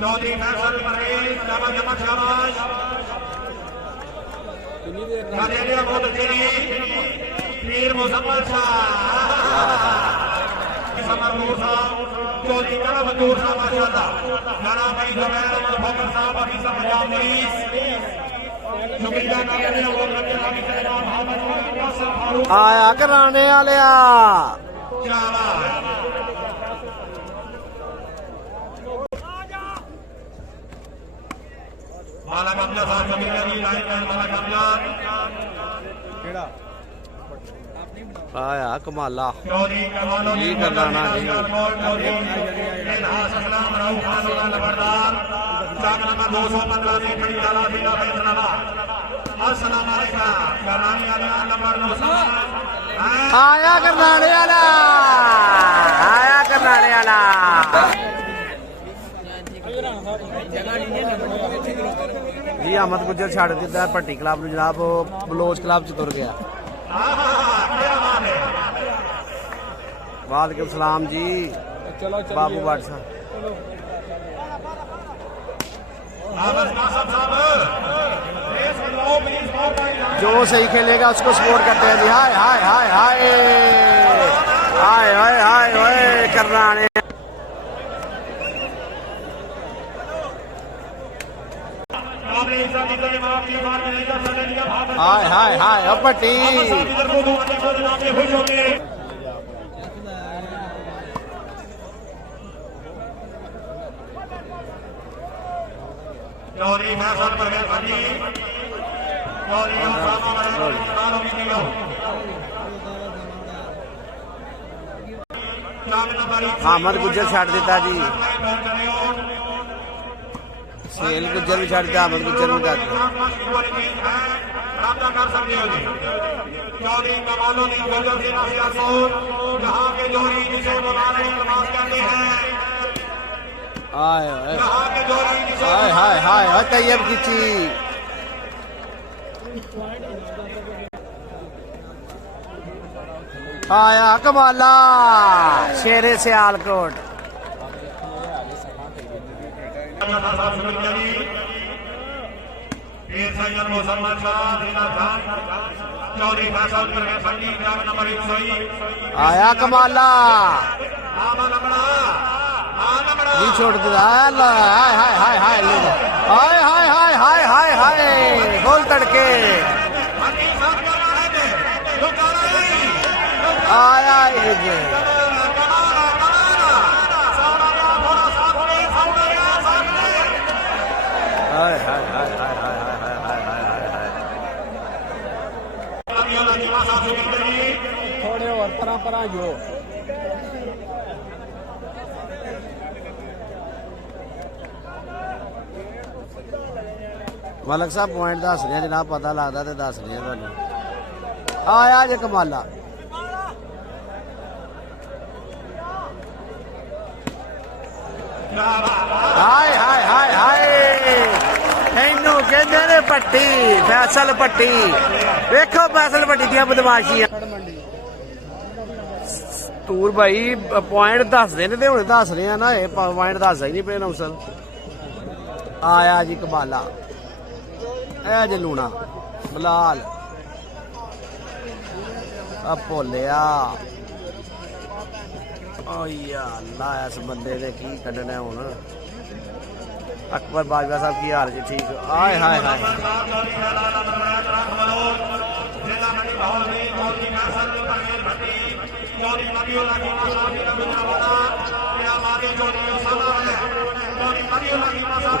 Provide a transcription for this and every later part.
चौधरी फैसल परहेज शाबाश शाबाश बहुत अच्छी पीर मुजम्मल शाह चौधरी कड़ा मंजूर साहब माशाअल्लाह नाना भाई जवैर अहमद फकर साहब अभी सब पंजाब पुलिस शुक्रिया करते हैं और रब्बे आलमीन का नाम हामिद आया कराने वालिया माला कमला साहब शुक्रिया जी लाइन में माला कमला केड़ा आया कमाला चौधरी कमालो जी करना जी सलाम राहु खान वाला लबरदार चाक नंबर 215 से खड़ी लाला बिना फैसलाबाद अस्सलाम वालेकुम कराने वाला नंबर 9 आया करनाने वाला आया करनाने वाला जी अहमद गुज्जर छड़ दिता भट्टी क्लब नूं जनाब बलोच क्लब च तुर गया वालेकुम सलाम जी बाबू भट्ट साहब जो सही खेलेगा उसको सपोर्ट करते हैं जी हाय हाय हाय हाय हाय हाय हाय हाय करनाने हाय हाय हाय भट्टी चौधरी फैसल परहेज भाजी चौधरी अहमद गुज्जर छड़ दिता जी सेल गुज्जर भी छड़ दिया अहमद गुज्जर भी कर कर सकते हो जी चौधरी कमालुद्दीन गुज्जर से नासियासोर यहाँ के जोड़ी जिसे बुला रहे हैं नमाज करते हैं हाय हाय हाय हाय हाय तैयब खींची आया कमाला शेरे सियालकोट आया कमाला जी छोड़ दिया हाय हाय हाय हाय हाय हाय हाय हाय हाय हाय गोल तड़के आया ये हाय हाय हाय हाय हाय हाय हाय थोड़े और परा जो मलक साहब पॉइंट दस रहे जनाब पता लगता तो दस रहे आया जे कमाला हाय हाय हाय हाय इनू कहते ने पट्टी फैसल पट्टी देखो फैसल पट्टी दियां बदमाशियां तूर भाई पॉइंट दस देने ते हुण दस रहे हैं ना ये पॉइंट दस ही नहीं पे नौसल आया जी कमाला जे लूना बलाल भोलिया अल्लाह इस बंदे ने की कढ़ना हूं अकबर बाजवा साहब की हाल जी ठीक आय हाय हाय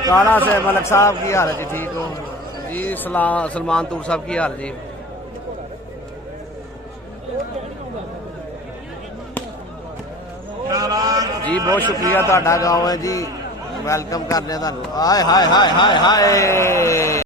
काला से मलक साहब की हाल है जी ठीक हो जी सलमान तूर साहब की हाल जी जी बहुत शुक्रिया ਤੁਹਾਡਾ गाँव है जी वेलकम करने ਤੁਹਾਨੂੰ हाय हाय हाय हाय हाय